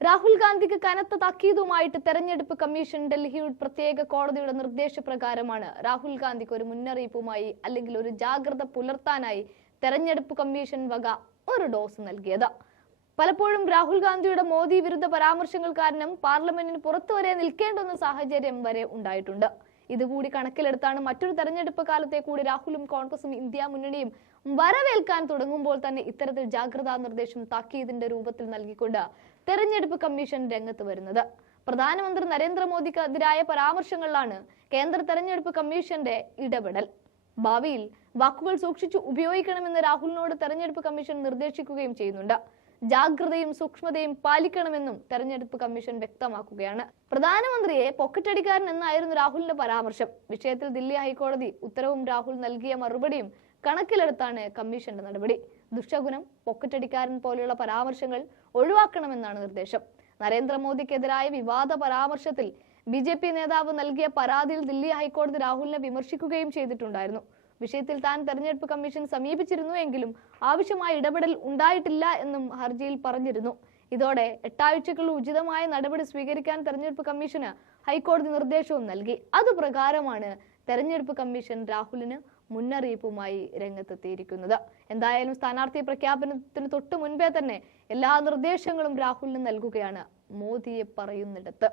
രാഹുൽ ഗാന്ധിക്ക് കനത്ത താക്കീതുമായിട്ട് തെരഞ്ഞെടുപ്പ് കമ്മീഷൻ ഡൽഹിയുടെ പ്രത്യേക കോടതിയുടെ നിർദ്ദേശപ്രകാരമാണ് രാഹുൽ ഗാന്ധിക്ക് ഒരു മുന്നറിയിപ്പുമായി അല്ലെങ്കിൽ ഒരു ജാഗ്രത പുലർത്താനായി തെരഞ്ഞെടുപ്പ് കമ്മീഷൻ വക ഒരു ഡോസ് നൽകിയത്. പലപ്പോഴും രാഹുൽ ഗാന്ധിയുടെ മോദി വിരുദ്ധ പരാമർശങ്ങൾ കാരണം പാർലമെന്റിന് പുറത്തു വരെ നിൽക്കേണ്ടുന്ന സാഹചര്യം വരെ ഉണ്ടായിട്ടുണ്ട്. ഇതുകൂടി കണക്കിലെടുത്താണ് മറ്റൊരു തെരഞ്ഞെടുപ്പ് കാലത്തെ കൂടി രാഹുലും കോൺഗ്രസും ഇന്ത്യ മുന്നണിയും വരവേൽക്കാൻ തുടങ്ങുമ്പോൾ തന്നെ ഇത്തരത്തിൽ ജാഗ്രതാ നിർദ്ദേശം താക്കീതിന്റെ രൂപത്തിൽ നൽകിക്കൊണ്ട് തെരഞ്ഞെടുപ്പ് കമ്മീഷൻ രംഗത്ത് വരുന്നത്. പ്രധാനമന്ത്രി നരേന്ദ്രമോദിക്കെതിരായ പരാമർശങ്ങളിലാണ് കേന്ദ്ര തെരഞ്ഞെടുപ്പ് കമ്മീഷന്റെ ഇടപെടൽ. ഭാവിയിൽ വാക്കുകൾ സൂക്ഷിച്ചു ഉപയോഗിക്കണമെന്ന് രാഹുലിനോട് തെരഞ്ഞെടുപ്പ് കമ്മീഷൻ നിർദ്ദേശിക്കുകയും ചെയ്യുന്നുണ്ട്. ജാഗ്രതയും സൂക്ഷ്മതയും പാലിക്കണമെന്നും തെരഞ്ഞെടുപ്പ് കമ്മീഷൻ വ്യക്തമാക്കുകയാണ്. പ്രധാനമന്ത്രിയെ പൊക്കറ്റടിക്കാരൻ എന്നായിരുന്നു രാഹുലിന്റെ പരാമർശം. വിഷയത്തിൽ ദില്ലി ഹൈക്കോടതി ഉത്തരവും രാഹുൽ നൽകിയ മറുപടിയും കണക്കിലെടുത്താണ് കമ്മീഷന്റെ നടപടി. ദുഷ്ടഗുണം പൊക്കറ്റടിക്കാരൻ പോലെയുള്ള പരാമർശങ്ങൾ ഒഴിവാക്കണമെന്നാണ് നിർദ്ദേശം. നരേന്ദ്രമോദിക്കെതിരായ വിവാദ പരാമർശത്തിൽ ബി നേതാവ് നൽകിയ പരാതിയിൽ ദില്ലി ഹൈക്കോടതി രാഹുലിനെ വിമർശിക്കുകയും ചെയ്തിട്ടുണ്ടായിരുന്നു. വിഷയത്തിൽ താൻ തെരഞ്ഞെടുപ്പ് കമ്മീഷൻ സമീപിച്ചിരുന്നു എങ്കിലും ആവശ്യമായ ഇടപെടൽ ഉണ്ടായിട്ടില്ല എന്നും ഹർജിയിൽ പറഞ്ഞിരുന്നു. ഇതോടെ എട്ടാഴ്ചക്കുള്ളിൽ ഉചിതമായ നടപടി സ്വീകരിക്കാൻ തെരഞ്ഞെടുപ്പ് കമ്മീഷന് ഹൈക്കോടതി നിർദ്ദേശവും നൽകി. അതുപ്രകാരമാണ് തെരഞ്ഞെടുപ്പ് കമ്മീഷൻ രാഹുലിന് മുന്നറിയിപ്പുമായി രംഗത്തെത്തിയിരിക്കുന്നത്. എന്തായാലും സ്ഥാനാർത്ഥി പ്രഖ്യാപനത്തിന് തൊട്ടു മുൻപേ തന്നെ എല്ലാ നിർദ്ദേശങ്ങളും രാഹുലിന് നൽകുകയാണ് മോദിയെ പറയുന്നിടത്ത്.